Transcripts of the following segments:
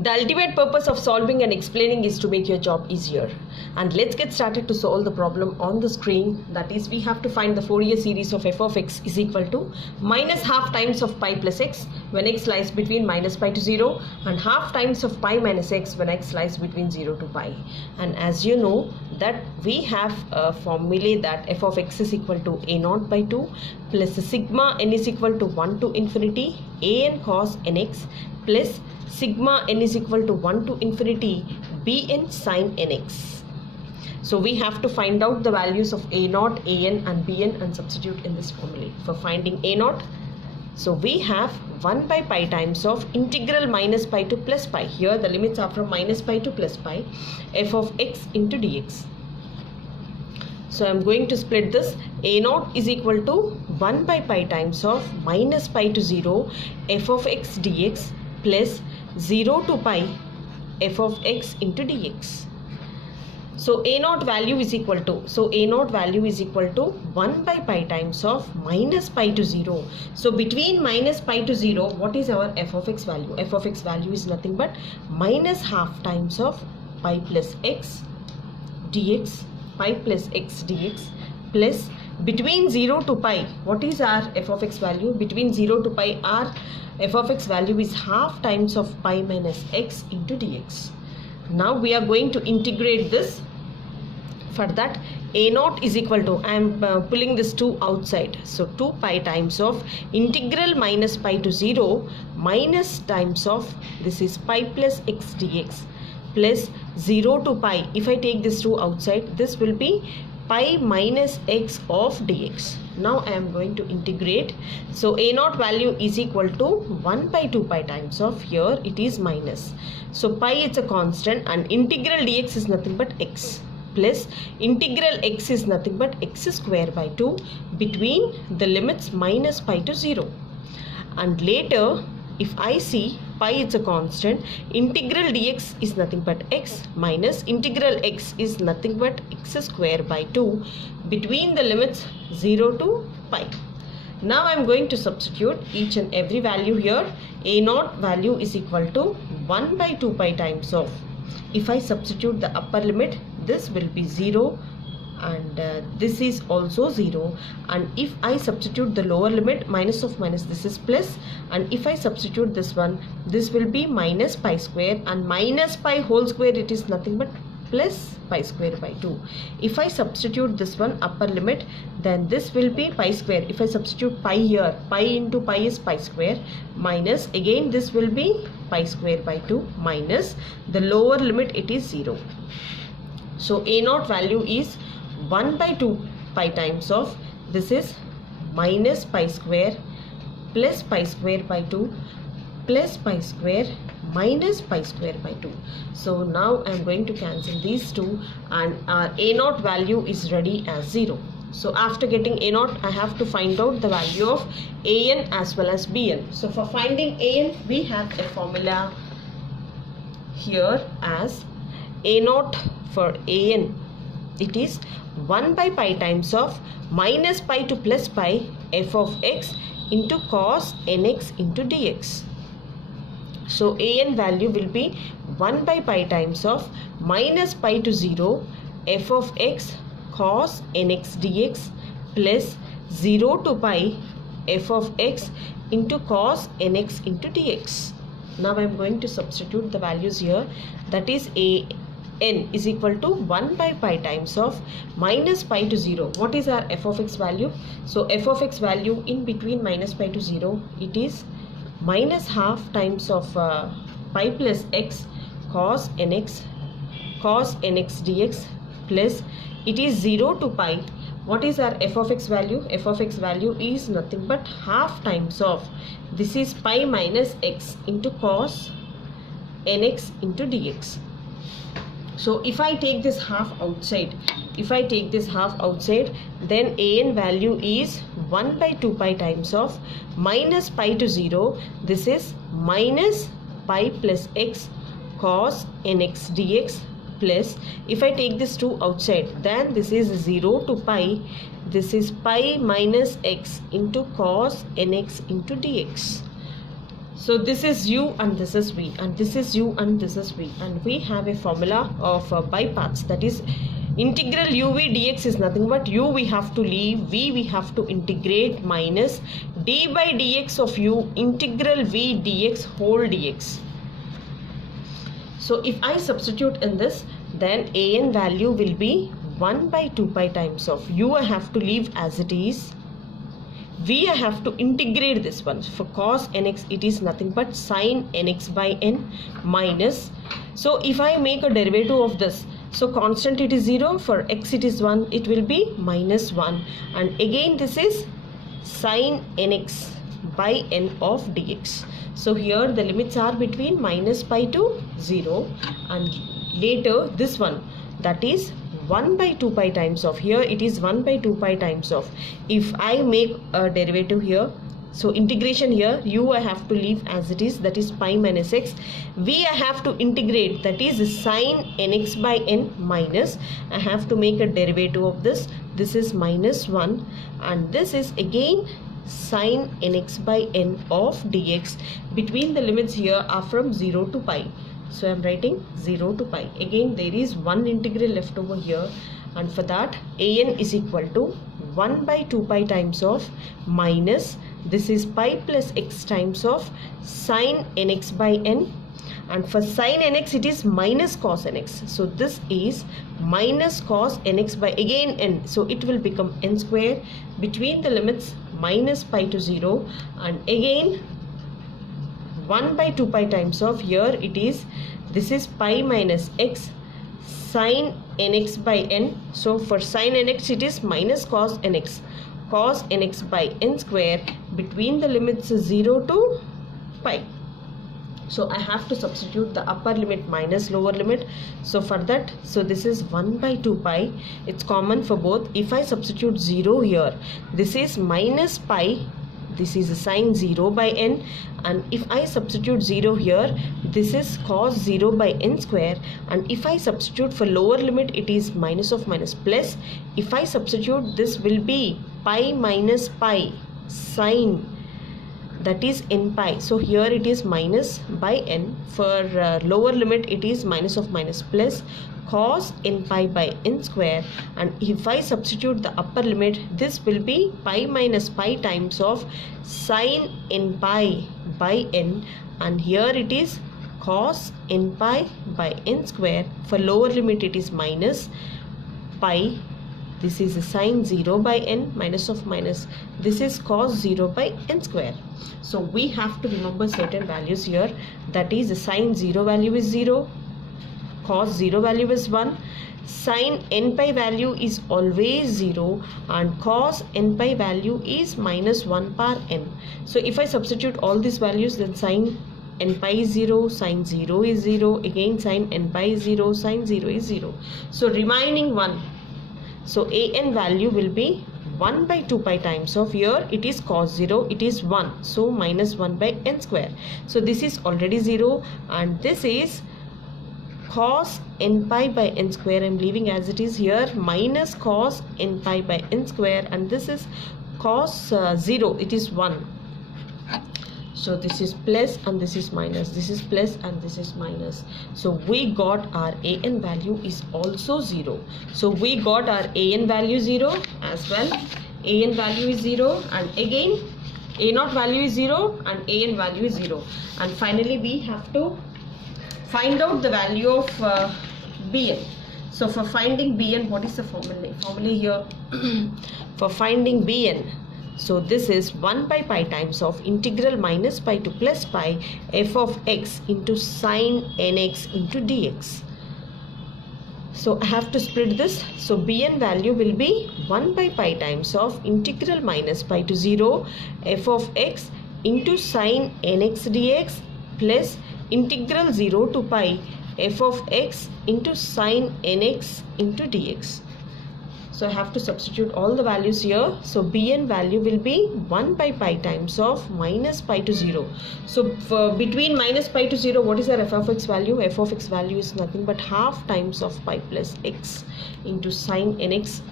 The ultimate purpose of solving and explaining is to make your job easier. And let's get started to solve the problem on the screen. That is, we have to find the Fourier series of f of x is equal to minus half times of pi plus x when x lies between minus pi to 0 and half times of pi minus x when x lies between 0 to pi. And as you know that we have a formula that f of x is equal to a naught by 2 plus sigma n is equal to 1 to infinity a n cos nx plus sigma n is equal to 1 to infinity bn sin nx. So we have to find out the values of a naught, an and bn and substitute in this formula. For finding a naught, so we have 1 by pi times of integral minus pi to plus pi. Here the limits are from minus pi to plus pi, f of x into dx. So I am going to split this. A naught is equal to 1 by pi times of minus pi to 0 f of x dx plus 0 to pi f of x into dx. So a naught value is equal to, 1 by pi times of minus pi to 0. So between minus pi to 0, what is our f of x value? F of x value is nothing but minus half times of pi plus x dx, pi plus x dx plus between 0 to pi, what is our f of x value? Between 0 to pi, our f of x value is half times of pi minus x into dx. Now we are going to integrate this. For that, a naught is equal to, I am pulling this 2 outside. So 2 pi times of integral minus pi to 0 minus times of, this is pi plus x dx plus 0 to pi. If I take this 2 outside, this will be pi minus x of dx. Now I am going to integrate. So a naught value is equal to 1 by 2 pi times of, here it is minus. So pi is a constant and integral dx is nothing but x plus integral x is nothing but x square by 2 between the limits minus pi to 0. And later if I see pi is a constant, integral dx is nothing but x minus integral x is nothing but x square by 2 between the limits 0 to pi. Now I am going to substitute each and every value here. A naught value is equal to 1 by 2 pi times of, if I substitute the upper limit, this will be 0 and this is also 0, and if I substitute the lower limit, minus of minus, this is plus, and if I substitute this one, this will be minus pi square, and minus pi whole square, it is nothing but plus pi square by 2. If I substitute this one upper limit, then this will be pi square. If I substitute pi here, pi into pi is pi square, minus again this will be pi square by 2 minus the lower limit, it is 0. So a naught value is 1 by 2 pi times of, this is minus pi square plus pi square by 2 plus pi square minus pi square by 2. So now I am going to cancel these two and our a naught value is ready as 0. So after getting a naught, I have to find out the value of an as well as bn. So for finding an, we have a formula here as a naught for an, it is 1 by pi times of minus pi to plus pi f of x into cos nx into dx. So an value will be 1 by pi times of minus pi to 0 f of x cos nx dx plus 0 to pi f of x into cos nx into dx. Now I am going to substitute the values here. That is n is equal to 1 by pi times of minus pi to 0. What is our f of x value? So f of x value in between minus pi to 0, it is minus half times of pi plus x cos nx dx plus it is 0 to pi. What is our f of x value? F of x value is nothing but half times of, this is pi minus x into cos nx into dx. So if I take this half outside, then an value is 1 by 2 pi times of minus pi to 0, this is minus pi plus x cos nx dx plus, if I take this 2 outside, then this is 0 to pi, this is pi minus x into cos nx into dx. So this is u and this is v, and this is u and this is v, and we have a formula of by parts, that is integral uv dx is nothing but u we have to leave, v we have to integrate, minus d by dx of u integral v dx whole dx. So if I substitute in this, then an value will be 1 by 2 pi times of u I have to leave as it is, v I have to integrate this one. For cos nx it is nothing but sin nx by n minus, so if I make a derivative of this, so constant it is 0, for x it is 1, it will be minus 1, and again this is sin nx by n of dx. So here the limits are between minus pi to 0, and later this one, that is 1 by 2 pi times of, here it is 1 by 2 pi times of, if I make a derivative here, so integration here, u I have to leave as it is, that is pi minus x, v I have to integrate, that is sin nx by n minus, I have to make a derivative of this is minus 1, and this is again sin nx by n of dx. Between the limits here are from 0 to pi. So I am writing 0 to pi. Again there is one integral left over here, and for that an is equal to 1 by 2 pi times of minus, this is pi plus x times of sin nx by n, and for sin nx it is minus cos nx. So this is minus cos nx by again n, so it will become n square. Between the limits minus pi to 0, and again 1 by 2 pi times of, here it is, this is pi minus x sin nx by n. So for sin nx it is minus cos nx by n square. Between the limits 0 to pi. So I have to substitute the upper limit minus lower limit. So for that, so this is 1 by 2 pi, it's common for both. If I substitute 0 here, this is minus pi, this is sin 0 by n, and if I substitute 0 here, this is cos 0 by n square, and if I substitute for lower limit, it is minus of minus plus. If I substitute, this will be pi minus pi sin, that is n pi. So here it is minus by n. For lower limit it is minus of minus plus cos n pi by n square, and if I substitute the upper limit, this will be pi minus pi times of sin n pi by n, and here it is cos n pi by n square. For lower limit it is minus pi, this is sin 0 by n minus of minus, this is cos 0 by n square. So we have to remember certain values here, that is sin 0 value is 0, cos 0 value is 1, sin n pi value is always 0, and cos n pi value is minus 1 par n. So if I substitute all these values, then sin n pi is 0, sin 0 is 0, again sin n pi is 0, sin 0 is 0. So remaining 1. So an value will be 1 by 2 pi times of, here it is cos 0, it is 1, so minus 1 by n square. So this is already 0, and this is cos n pi by n square, I am leaving as it is here, minus cos n pi by n square, and this is cos 0, it is 1. So this is plus and this is minus, this is plus and this is minus. So we got our an value is also 0. So we got our an value 0 as well. An value is 0, and again a0 value is 0 and an value is 0. And finally we have to find out the value of bn. So for finding bn, what is the formula? Formula here for finding bn. So this is 1 by pi times of integral minus pi to plus pi f of x into sin nx into dx. So I have to split this. So bn value will be 1 by pi times of integral minus pi to 0 f of x into sin nx dx plus integral 0 to pi f of x into sin nx into dx. So I have to substitute all the values here. So bn value will be 1 by pi times of minus pi to 0. So for between minus pi to 0, what is our f of x value? F of x value is nothing but half times of pi plus x into sin nx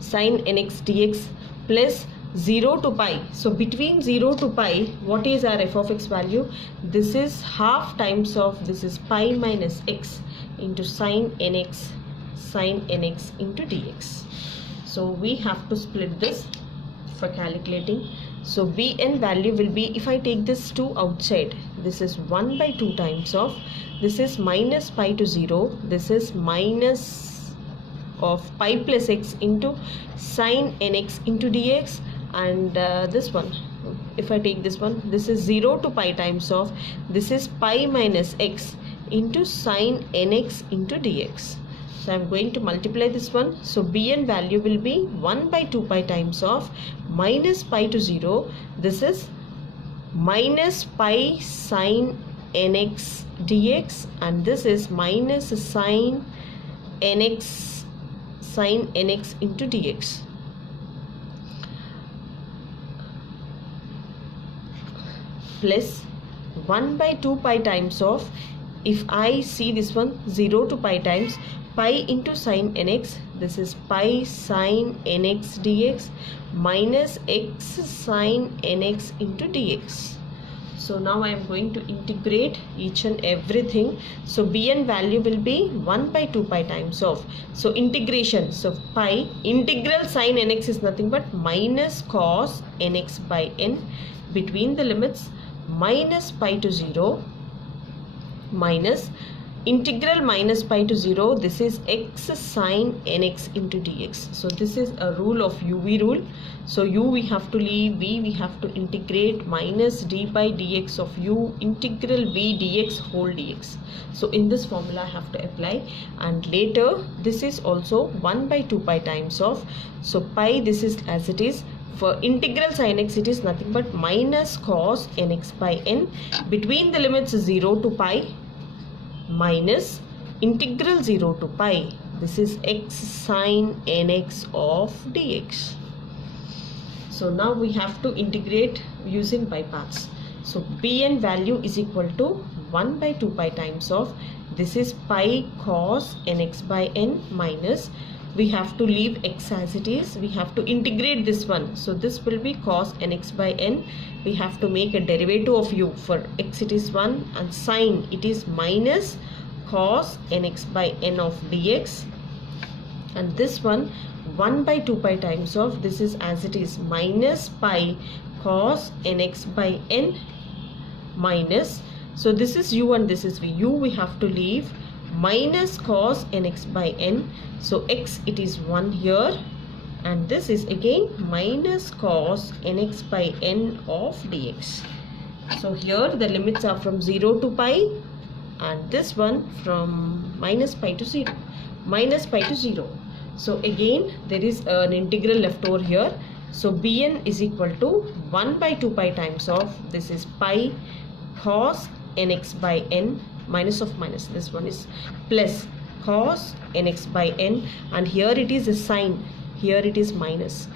dx plus 0 to pi. So between 0 to pi, what is our f of x value? This is half times of, this is pi minus x into sine nx into dx. So we have to split this for calculating. So bn value will be, if I take this 2 outside, this is 1 by 2 times of, this is minus pi to 0, this is minus of pi plus x into sine nx into dx, and this one, if I take this one, this is 0 to pi times of, this is pi minus x into sine nx into dx. So I am going to multiply this one. So bn value will be 1 by 2 pi times of minus pi to 0. This is minus pi sine nx dx, and this is minus sine nx into dx. Plus 1 by 2 pi times of, if I see this one, 0 to pi times pi into sine nx, this is pi sine nx dx minus x sine nx into dx. So now I am going to integrate each and everything. So bn value will be 1 by 2 pi times of, so integration, so pi integral sine nx is nothing but minus cos nx by n between the limits minus pi to 0 minus integral minus pi to 0, this is x sine nx into dx. So this is a rule of uv rule. So u we have to leave, v we have to integrate, minus d by dx of u integral v dx whole dx. So in this formula I have to apply, and later this is also 1 by 2 pi times of, so pi, this is as it is. For integral sin x, it is nothing but minus cos nx by n between the limits 0 to pi minus integral 0 to pi, this is x sine nx of dx. So now we have to integrate using by parts. So bn value is equal to 1 by 2 pi times of, this is pi cos nx by n minus, we have to leave x as it is, we have to integrate this one. So this will be cos nx by n, we have to make a derivative of u. For x it is 1 and sine it is minus cos nx by n of dx, and this one 1 by 2 pi times of, this is as it is, minus pi cos nx by n minus, so this is u and this is v, u we have to leave, minus cos nx by n, so x it is 1 here, and this is again minus cos nx by n of dx. So here the limits are from 0 to pi, and this one from minus pi to 0, minus pi to 0. So again there is an integral left over here. So bn is equal to 1 by 2 pi times of, this is pi cos nx by n minus of minus, this one is plus cos nx by n, and here it is a sine, here it is minus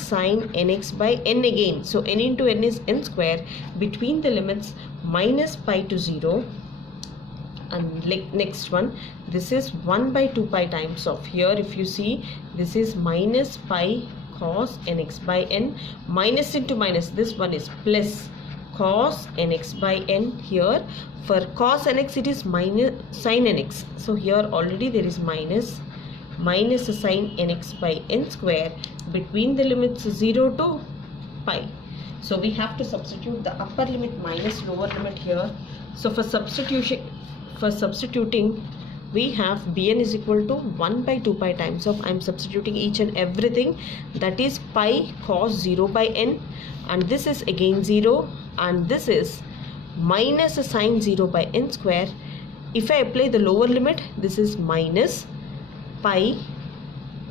sine nx by n again. So n into n is n square between the limits minus pi to 0, and next one, this is 1 by 2 pi times of, here if you see, this is minus pi cos nx by n, minus into minus, this one is plus cos nx by n. Here for cos nx it is minus sin nx, so here already there is minus sin nx by n square between the limits 0 to pi. So we have to substitute the upper limit minus lower limit here. So for substituting we have bn is equal to 1 by 2 pi times of, I am substituting each and everything, that is pi cos 0 by n, and this is again 0, and this is minus sin 0 by n square. If I apply the lower limit, this is minus pi,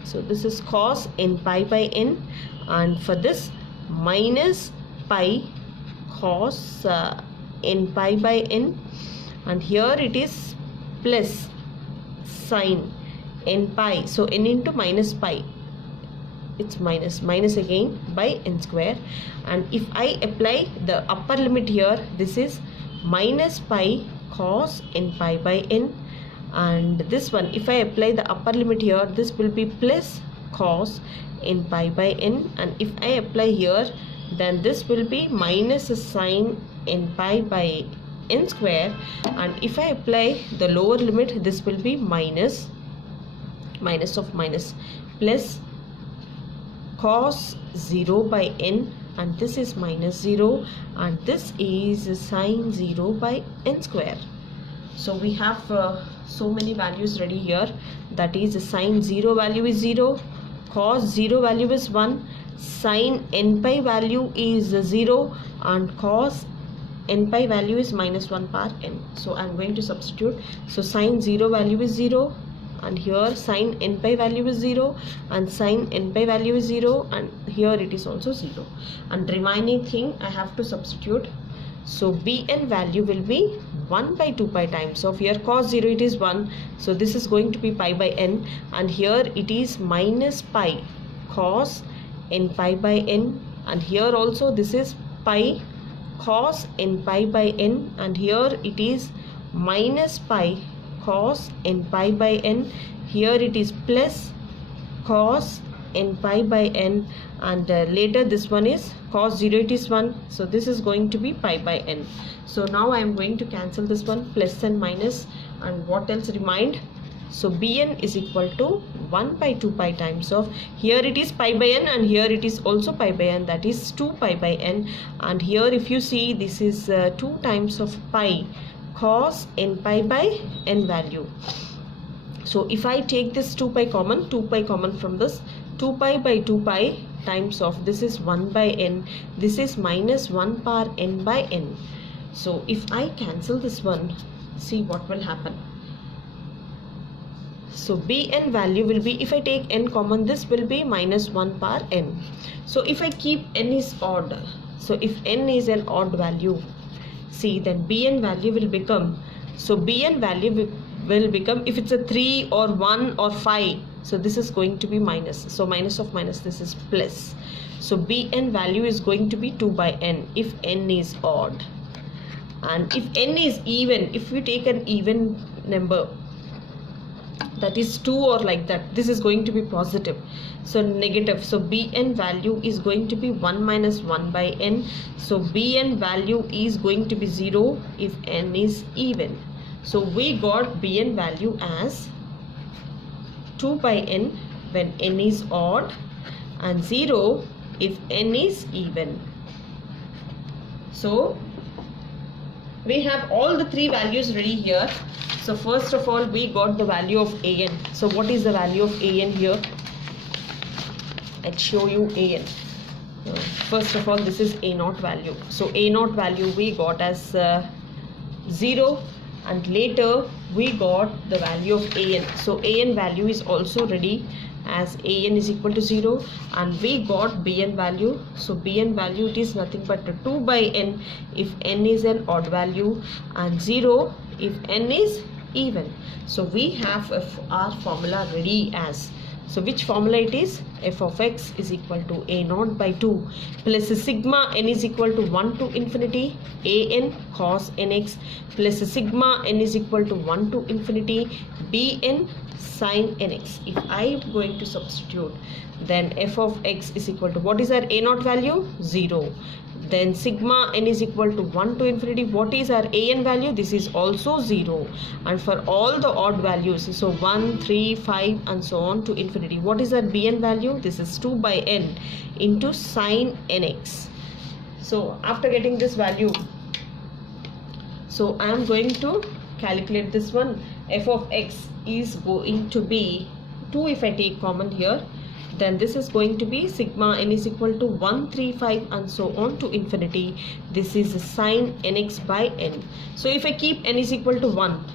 so this is cos n pi by n, and for this minus pi cos n pi by n, and here it is plus sin n pi, so n into minus pi, it's minus again by n square, and if I apply the upper limit here, this is minus pi cos n pi by n, and this one if I apply the upper limit here, this will be plus cos n pi by n, and if I apply here, then this will be minus sine n pi by n square, and if I apply the lower limit, this will be minus of minus plus cos 0 by n, and this is minus 0, and this is sine 0 by n square. So we have so many values ready here, that is sine 0 value is 0, cos 0 value is 1, sine n pi value is 0, and cos n pi value is minus 1 par n. So I am going to substitute. So sine 0 value is 0, and here sine n pi value is 0, and sine n pi value is 0, and here it is also 0, and remaining thing I have to substitute. So bn value will be 1 by 2 pi times of, here cos 0 it is 1, so this is going to be pi by n, and here it is minus pi cos n pi by n, and here also this is pi cos n pi by n, and here it is minus pi cos n pi by n, here it is plus cos n pi by n, and later this one is cos 0 it is 1, so this is going to be pi by n. So now I am going to cancel this one, plus and minus, and what else remained? So bn is equal to 1 by 2 pi times of, here it is pi by n, and here it is also pi by n, that is 2 pi by n, and here if you see, this is 2 times of pi cos n pi by n value. So if I take this 2 pi common from this, 2 pi by 2 pi times of, this is 1 by n, this is minus 1 par n by n. So if I cancel this one, see what will happen. So bn value will be, if I take n common, this will be minus 1 par n. So if I keep n is odd, so if n is an odd value, see, then bn value will become, so bn value will become, if it's a 3 or 1 or 5, so this is going to be minus, so minus of minus, this is plus. So bn value is going to be 2 by n if n is odd, and if n is even, if we take an even number, that is 2 or like that, this is going to be positive, so negative. So bn value is going to be 1 minus 1 by n, so bn value is going to be 0 if n is even. So we got bn value as 2 by n when n is odd, and 0 if n is even. So we have all the three values ready here. So first of all, we got the value of an. So what is the value of an here? I'll show you an. First of all, this is a0 value. So a0 value we got as 0, and later we got the value of an. So an value is also ready as an is equal to 0, and we got bn value. So bn value, it is nothing but 2 by n if n is an odd value, and 0 if n is even. So we have our formula ready as, so which formula it is? F of x is equal to a0 by 2 plus sigma n is equal to 1 to infinity an cos nx plus sigma n is equal to 1 to infinity bn sin nx. If I am going to substitute, then f of x is equal to, what is our a0 value? 0. Then sigma n is equal to 1 to infinity. What is our an value? This is also 0. And for all the odd values, so 1, 3, 5 and so on to infinity, what is our bn value? This is 2 by n into sin nx. So after getting this value, so I am going to calculate this one. F of x is going to be 2 if I take common here. Then this is going to be sigma n is equal to 1, 3, 5 and so on to infinity. This is sin nx by n. So if I keep n is equal to 1,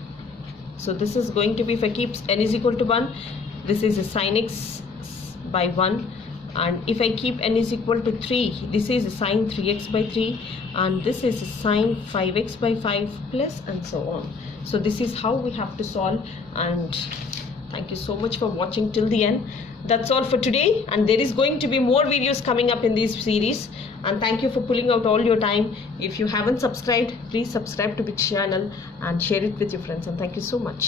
so this is going to be, if I keep n is equal to 1, this is sin x by 1. And if I keep n is equal to 3, this is sin 3x by 3, and this is sin 5x by 5 plus and so on. So this is how we have to solve, and thank you so much for watching till the end. That's all for today, and there is going to be more videos coming up in this series, and thank you for pulling out all your time. If you haven't subscribed, please subscribe to the channel and share it with your friends, and thank you so much.